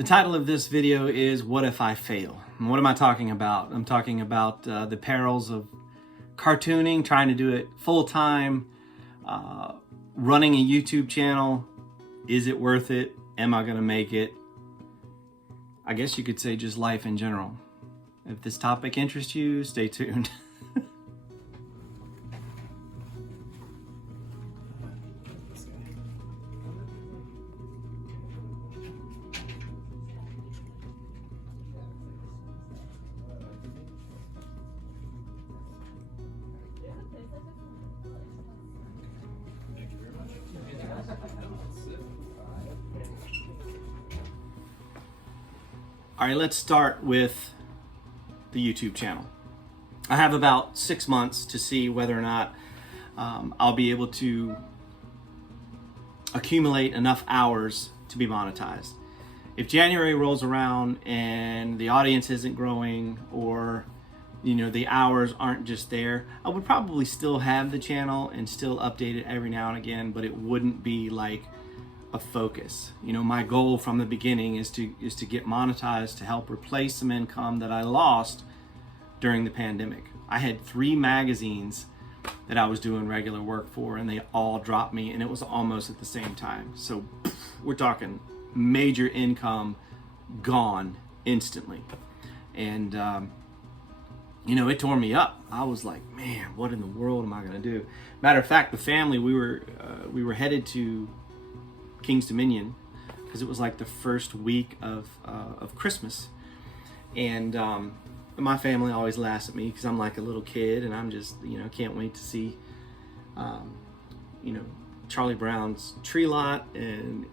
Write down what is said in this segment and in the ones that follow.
The title of this video is What If I Fail? And what am I talking about? I'm talking about the perils of cartooning, trying to do it full-time, running a YouTube channel. Is it worth it? Am I gonna make it? I guess you could say just life in general. If this topic interests you, stay tuned. All right, let's start with the YouTube channel. I have about 6 months to see whether or not I'll be able to accumulate enough hours to be monetized. If January rolls around and the audience isn't growing, or the hours aren't just there, I would probably still have the channel and still update it every now and again, but it wouldn't be like a focus. My goal from the beginning is to get monetized to help replace some income that I lost during the pandemic. I had 3 magazines that I was doing regular work for, and they all dropped me, and it was almost at the same time. So we're talking major income gone instantly. And it tore me up. I was like, man, what in the world am I gonna do? Matter of fact, the family, we were headed to King's Dominion because it was like the first week of Christmas, and my family always laughs at me because I'm like a little kid, and I'm just can't wait to see Charlie Brown's tree lot and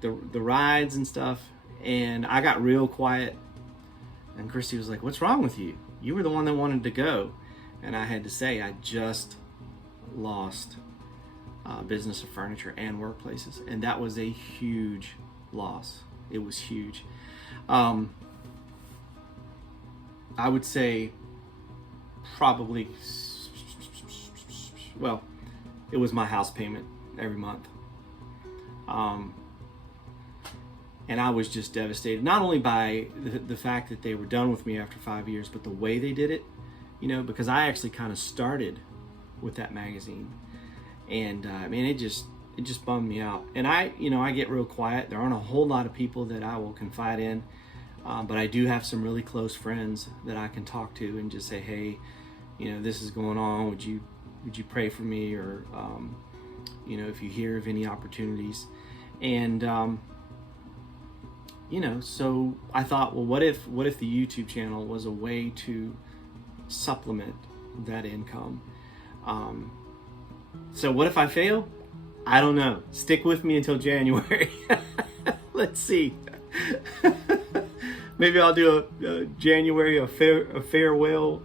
the rides and stuff. And I got real quiet, and Christy was like, "What's wrong with you? You were the one that wanted to go." And I had to say, I just lost business of furniture and workplaces, and that was a huge loss. It was huge. I would say probably, well, it was my house payment every month, and I was just devastated, not only by the fact that they were done with me after 5 years, but the way they did it, because I actually kind of started with that magazine. And it just bummed me out. And I get real quiet. There aren't a whole lot of people that I will confide in, but I do have some really close friends that I can talk to and just say, hey, this is going on. Would you pray for me? Or if you hear of any opportunities. And so I thought, well, what if the YouTube channel was a way to supplement that income? So what if I fail? I don't know. Stick with me until January. Let's see. Maybe I'll do a January a farewell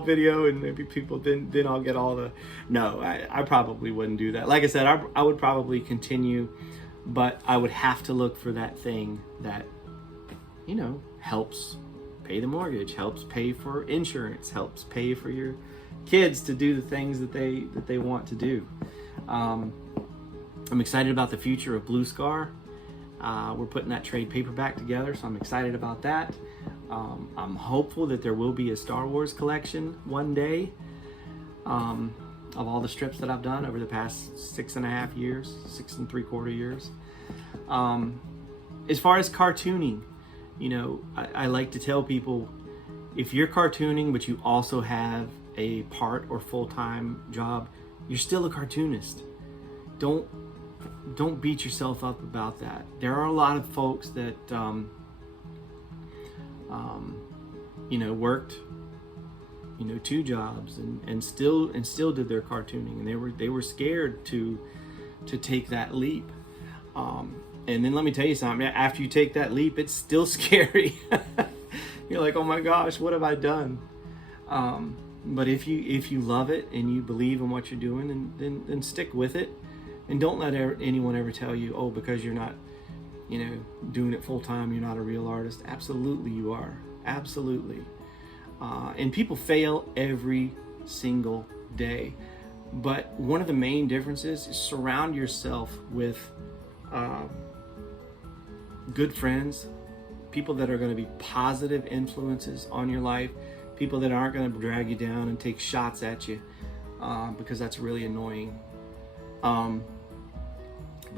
video, and maybe people then I'll get all the. No, I probably wouldn't do that. Like I said, I would probably continue, but I would have to look for that thing that helps pay the mortgage, helps pay for insurance, helps pay for your kids to do the things that they want to do. I'm excited about the future of Blue Scar. We're putting that trade paperback together, so I'm excited about that. I'm hopeful that there will be a Star Wars collection one day of all the strips that I've done over the past 6.5 years, 6 3/4 years. As far as cartooning, I like to tell people, if you're cartooning but you also have a part or full-time job, you're still a cartoonist. Don't beat yourself up about that. There are a lot of folks that worked 2 jobs and still did their cartooning, and they were scared to take that leap. And then let me tell you something, after you take that leap, it's still scary. You're like, oh my gosh, what have I done? But if you love it and you believe in what you're doing, then stick with it, and don't let anyone ever tell you, oh, because you're not, doing it full time, you're not a real artist. Absolutely, you are. Absolutely. And people fail every single day. But one of the main differences is surround yourself with good friends, people that are going to be positive influences on your life, people that aren't going to drag you down and take shots at you, because that's really annoying. But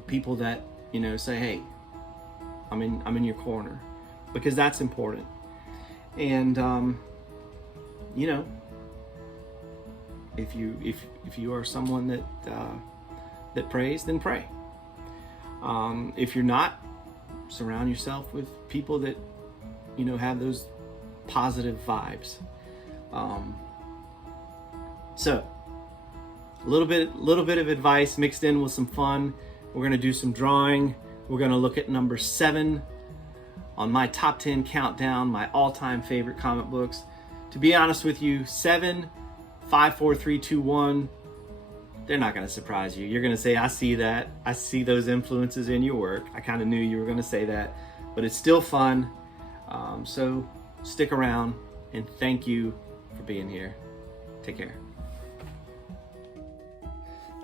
people that, you know, say, hey, I'm in your corner, because that's important. And you know, if you are someone that prays, then pray. If you're not, surround yourself with people that, you know, have those positive vibes. So a little bit of advice mixed in with some fun. We're going to do some drawing. We're going to look at number 7 on my top 10 countdown, my all-time favorite comic books. To be honest with you, 7, 5, 4, 3, 2, 1, they're not going to surprise you. You're going to say, I see that. I see those influences in your work. I kind of knew you were going to say that, but it's still fun. So stick around, and thank you for being here. Take care.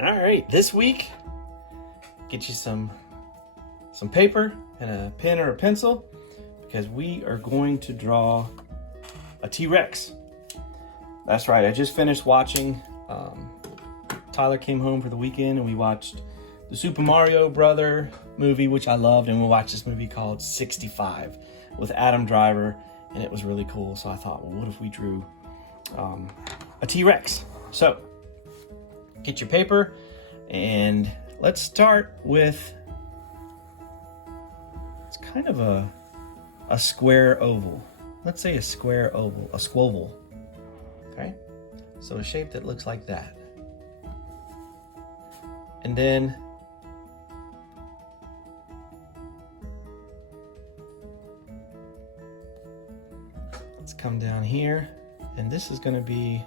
All right, this week, get you some paper and a pen or a pencil, because we are going to draw a T-Rex. That's right, I just finished watching, Tyler came home for the weekend and we watched the Super Mario Brother movie, which I loved, and we'll watch this movie called 65 with Adam Driver, and it was really cool. So I thought, well, what if we drew a T-Rex? So get your paper, and let's start with, it's kind of a square oval. Let's say a square oval, a squoval. Okay, so a shape that looks like that. And then let's come down here, and this is going to be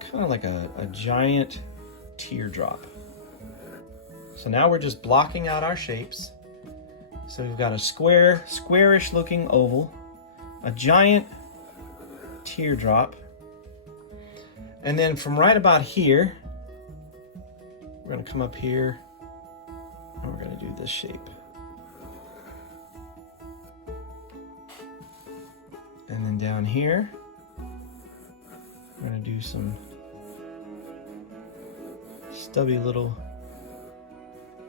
kind of like a giant teardrop. So now we're just blocking out our shapes. So we've got a squarish looking oval, a giant teardrop, and then from right about here, we're going to come up here and we're going to do this shape. And then down here, we're going to do some stubby little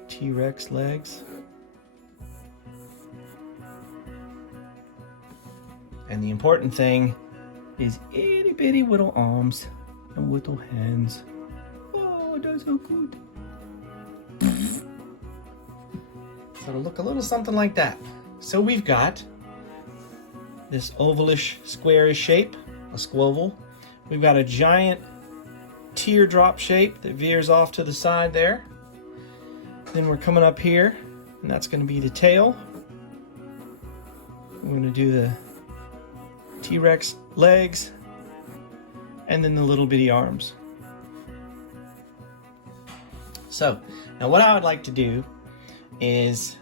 T-Rex legs. And the important thing is itty bitty little arms and little hands. Oh, that's so good. So it'll look a little something like that. So we've got this ovalish, squarish shape, a squoval. We've got a giant teardrop shape that veers off to the side there. Then we're coming up here, and that's going to be the tail. We're going to do the T-Rex legs, and then the little bitty arms. So now what I would like to do is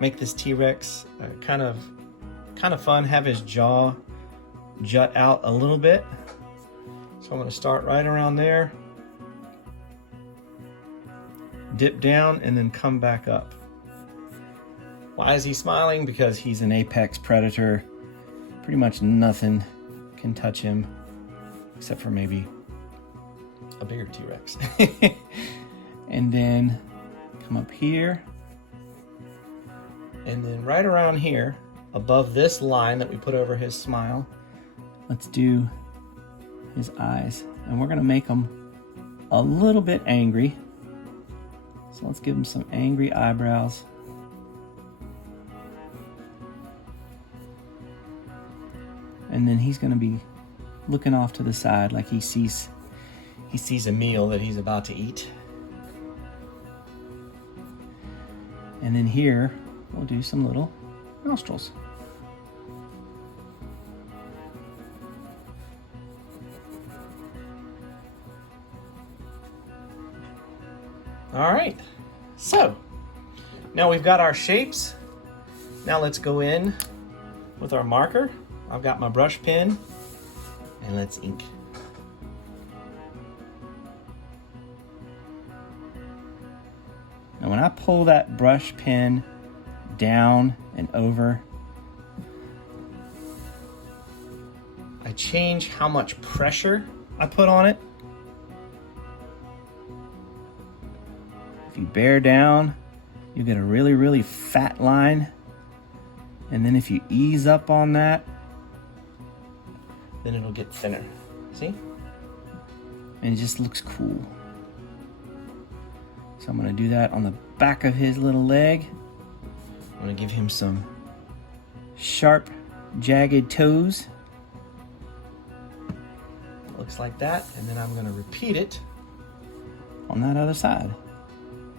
make this T-Rex kind of fun, have his jaw jut out a little bit. So I'm going to start right around there, dip down, and then come back up. Why is he smiling? Because he's an apex predator. Pretty much nothing can touch him except for maybe a bigger T-Rex. And then come up here, and then right around here above this line that we put over his smile, let's do his eyes, and we're gonna make them a little bit angry. So let's give him some angry eyebrows. And then he's gonna be looking off to the side like he sees a meal that he's about to eat. And then here, we'll do some little nostrils. All right, so now we've got our shapes. Now let's go in with our marker. I've got my brush pen, and let's ink. Now when I pull that brush pen down and over, I change how much pressure I put on it. If you bear down, you get a really, really fat line. And then if you ease up on that, then it'll get thinner. See? And it just looks cool. So I'm gonna do that on the back of his little leg. I'm gonna give him some sharp, jagged toes. Looks like that. And then I'm gonna repeat it on that other side.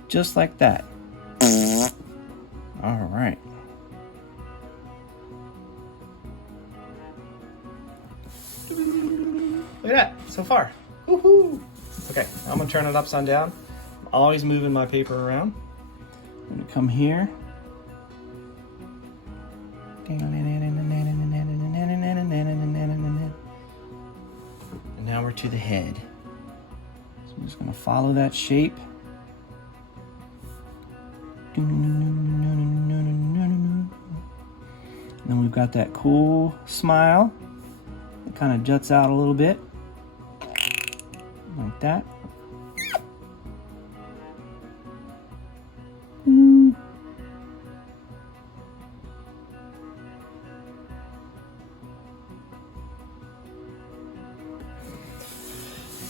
Just like that. All right. Look at that, so far. Woohoo! Okay, I'm gonna turn it upside down. I'm always moving my paper around. I'm gonna come here. And now we're to the head. So I'm just gonna follow that shape. And then we've got that cool smile. It kind of juts out a little bit. Like that.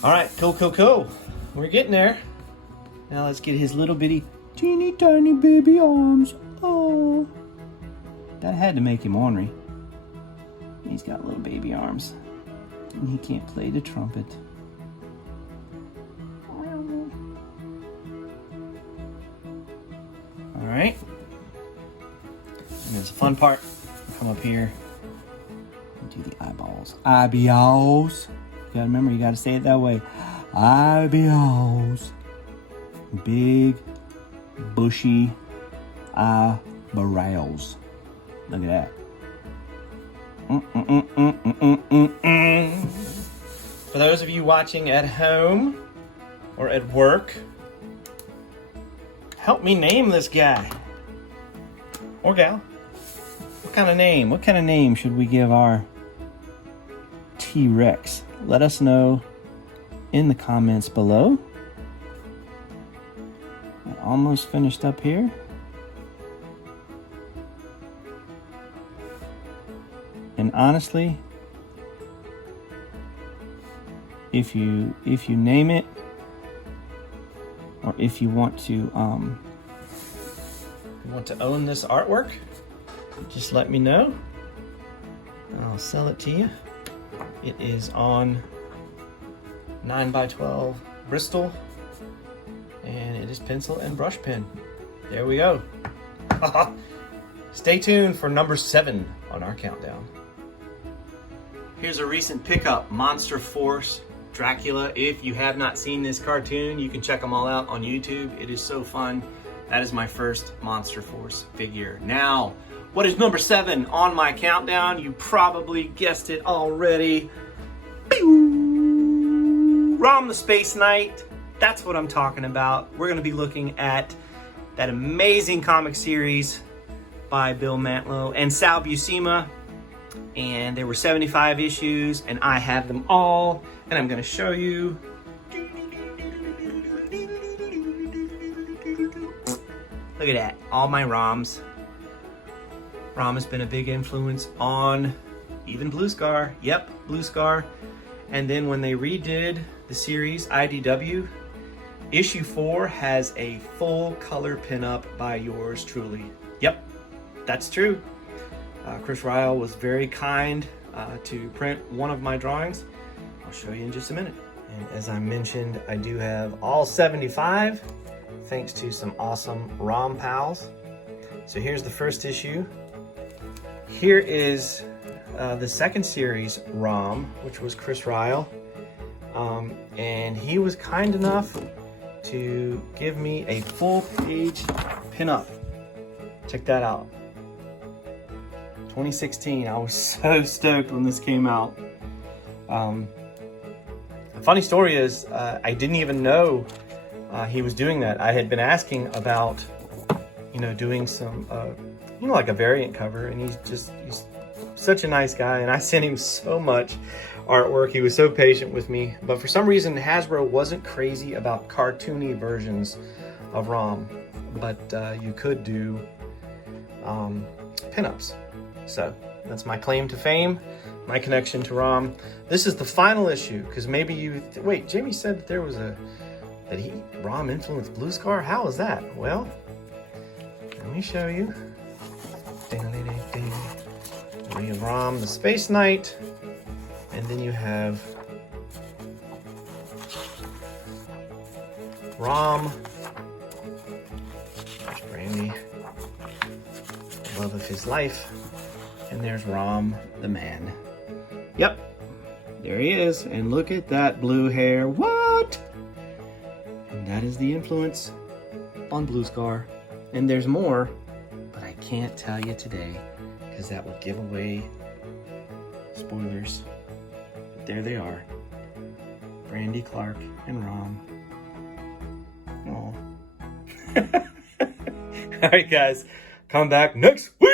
All right, cool. We're getting there. Now let's get his little bitty, teeny tiny baby arms. Oh, that had to make him ornery. He's got little baby arms, and he can't play the trumpet. All right, and there's a fun part. Come up here and do the eyeballs. Eyeballs. You gotta remember, you gotta say it that way. Eyeballs. Big, bushy eyebrows. Look at that. For those of you watching at home or at work, help me name this guy or gal. What kind of name? What kind of name should we give our T-Rex? Let us know in the comments below. I'm almost finished up here. And honestly, if you name it, or if you want to own this artwork, just let me know. I'll sell it to you. It is on 9x12 Bristol, and it is pencil and brush pen. There we go. Stay tuned for number 7 on our countdown. Here's a recent pickup, Monster Force Dracula. If you have not seen this cartoon, you can check them all out on YouTube. It is so fun. That is my first Monster Force figure. Now, what is number 7 on my countdown? You probably guessed it already. Rom the Space Knight. That's what I'm talking about. We're going to be looking at that amazing comic series by Bill Mantlo and Sal Buscema. And there were 75 issues, and I have them all, and I'm going to show you. Look at that, all my ROMs. ROM has been a big influence on even Blue Scar. Yep, Blue Scar. And then when they redid the series IDW, issue 4 has a full color pinup by yours truly. Yep, that's true. Chris Ryle was very kind to print one of my drawings. I'll show you in just a minute. And as I mentioned, I do have all 75, thanks to some awesome ROM pals. So here's the first issue. Here is the second series ROM, which was Chris Ryle. And he was kind enough to give me a full page pinup. Check that out. 2016, I was so stoked when this came out. The funny story is, I didn't even know he was doing that. I had been asking about, doing some, like a variant cover, and he's such a nice guy, and I sent him so much artwork. He was so patient with me, but for some reason Hasbro wasn't crazy about cartoony versions of Rom, but you could do pinups. So that's my claim to fame, my connection to Rom. This is the final issue, because maybe wait, Jamie said that there was Rom influenced Blue Scar. How is that? Well, let me show you. We have Rom the Space Knight, and then you have Rom, there's Brandy, love of his life, and there's Rom the man. Yep, there he is, and look at that blue hair. What? And that is the influence on Blue Scar. And there's more, but I can't tell you today, because that would give away spoilers. But there they are, Brandy, Clark, and Rom. Aw. All right, guys, come back next week.